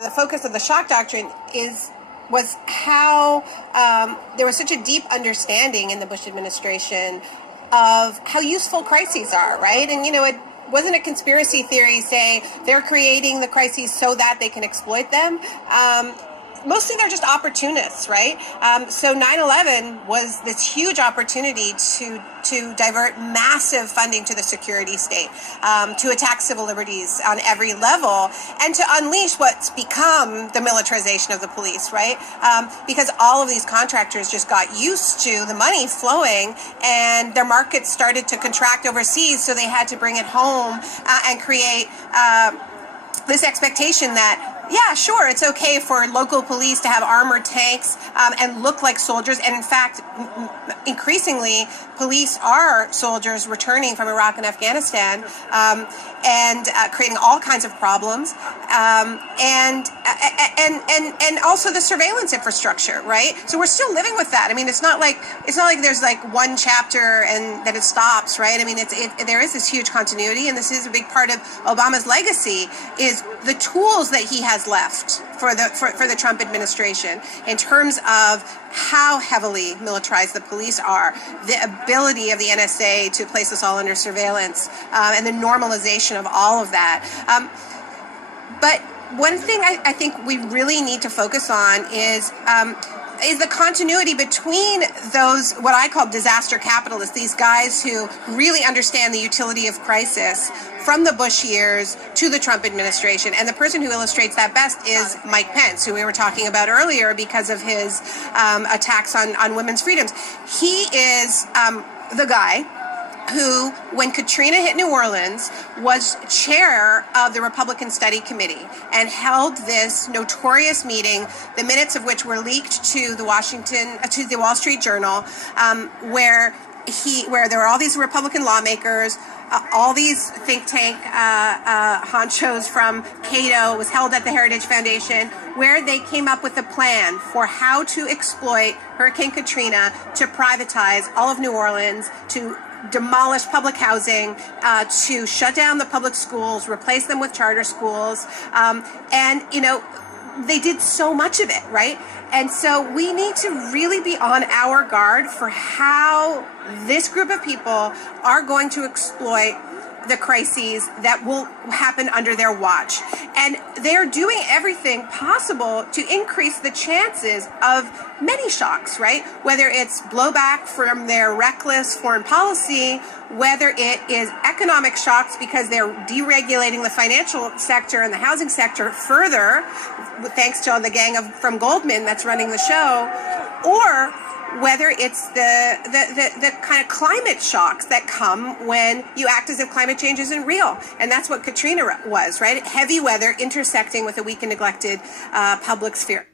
The focus of the shock doctrine was how there was such a deep understanding in the Bush administration of how useful crises are, right? And, it wasn't a conspiracy theory say they're creating the crises so that they can exploit them. Mostly they're just opportunists, right? So 9/11 was this huge opportunity to divert massive funding to the security state, to attack civil liberties on every level, and to unleash what's become the militarization of the police, right? Because all of these contractors just got used to the money flowing, and their markets started to contract overseas, so they had to bring it home and create this expectation that, yeah, sure, it's okay for local police to have armored tanks and look like soldiers. And in fact, increasingly, police are soldiers returning from Iraq and Afghanistan and creating all kinds of problems. And also the surveillance infrastructure, right? So we're still living with that. I mean, it's not like there's like one chapter and that it stops, right? I mean, there is this huge continuity, and this is a big part of Obama's legacy is the tools that he has left for the Trump administration in terms of how heavily militarized the police are, the ability of the NSA to place us all under surveillance, and the normalization of all of that. But one thing I think we really need to focus on is the continuity between those, what I call disaster capitalists, these guys who really understand the utility of crisis from the Bush years to the Trump administration. And the person who illustrates that best is Mike Pence, who we were talking about earlier because of his attacks on women's freedoms. He is the guy who, when Katrina hit New Orleans, was chair of the Republican Study Committee and held this notorious meeting, the minutes of which were leaked to the Wall Street Journal, where there were all these Republican lawmakers, all these think tank honchos from Cato. It was held at the Heritage Foundation, where they came up with a plan for how to exploit Hurricane Katrina to privatize all of New Orleans, to demolish public housing, to shut down the public schools, replace them with charter schools. And, they did so much of it, right? And so we need to really be on our guard for how this group of people are going to exploit the crises that will happen under their watch. And they're doing everything possible to increase the chances of many shocks, right? Whether it's blowback from their reckless foreign policy, whether it is economic shocks because they're deregulating the financial sector and the housing sector further, thanks to the gang from Goldman that's running the show, or whether it's the kind of climate shocks that come when you act as if climate change isn't real. And that's what Katrina was, right? Heavy weather intersecting with a weak and neglected public sphere.